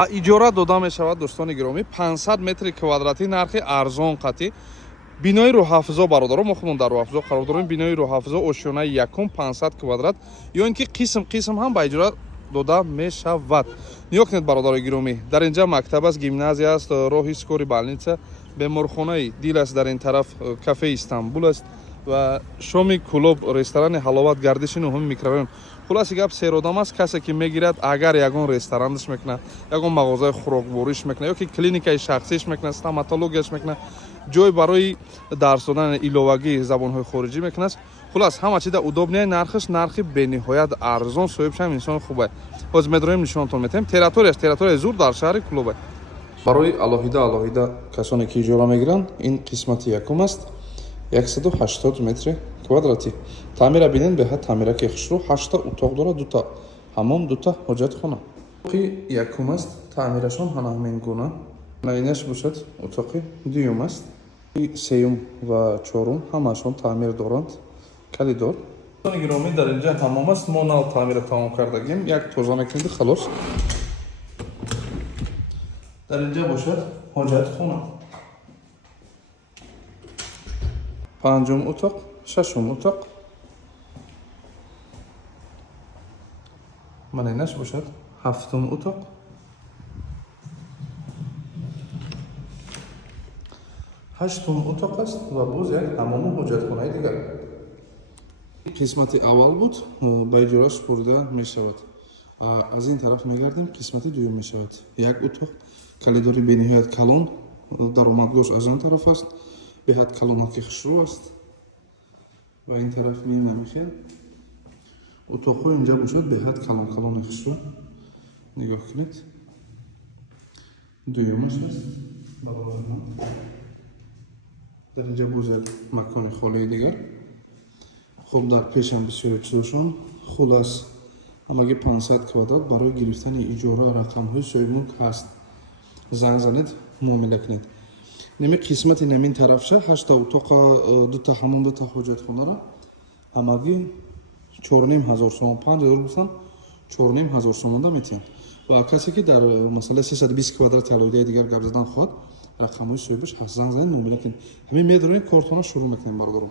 اجاره داده می شود دوستان گرامی 500 متر کوادراتی نرخ ارزان قطعی بینای روح حافظه برادران ما خودمون در روح حافظه قرار داریم بینای روح حافظه آشیانه یکم 500 کوادرات یا اینکه قسم هم به اجاره داده می شود نیا کنید برادران گرامی در اینجا مکتب است گیمنازیا است راه اسکوری بالنیتسا بیمارخانه دیل است در این طرف کافه استانبول است و شومی کلوب رستوران حلاوت گردش نهم میکرویم خلاص گپ سیرودام است کسی که میگیرد اگر یگون رستورانش میکنه یگون مغازه خوراکبوریش میکنه یا که کلینیکای شخصیش میکنه استоматологیش میکنه جای برای درس دادن ایلوواگی زبانهای خارجی میکنه خلاص همه چیز удобнее نرخش نرخ بینهایت ارزان صاحبش هم انسان خوبه باز میداریم نشونتون میتیم تریتوریای زور در شهر کلوبه برای алоҳида касоне ки иҷора мегиранд ин қисмати якум аст 180 метри квадрати таъмира бинен беҳад таъмираки хушрӯ 8 утоқ дорад 2 ҳамом 2 ҳоҷатхона утоқи якум аст таъмирашон ҳана ҳамин гуна майнаш бошад утоқи дуюм аст сеюм ва чорум ҳамаашон таъмир доранд калидор гиромӣ дар инҷа ҳамом аст мо нав таъмира тамом кардагим як тоза мекунед халос در اینجا باشد حاجت خونه پنجم اتاق ششم اتاق منینش باشد هفتم اتاق هشتم اتاق است و باز یک حمام و حاجت خانه دیگر قسمت اول بود با اجاره سپرده می شود از این طرف میگردیم قسمت دوم می شود یک اتاق کلیدوری بینهایت کلون درآمدگاهش از آن طرف است بهت کلونکی خشرو است و این طرف می نمیشه اتاق‌ها اینجا باشد بهت کلون خشرو نگاه کنید دویمش است در اینجا بوزد مکان خالی دیگر خب در پیشم بسیار چیزشون خلاص همگی 500 کوادرات برای گرفتن اجاره رقم‌های سویمون هست زنگ زنید معامله کنید نمی قسمت نمین طرف شه 8 اتاق 2 حموم 2 حاجتخانه را همگی 4500 سوم 5000 گفتن 4500 سوم دا میتین و کسی که در مثلا 320 کوادرات علایده دیگر گپ زدن خواهد رقم‌های سویبش هست زنگ زنید معامله کنید همین میدونید کارتونا شروع میکنیم برادران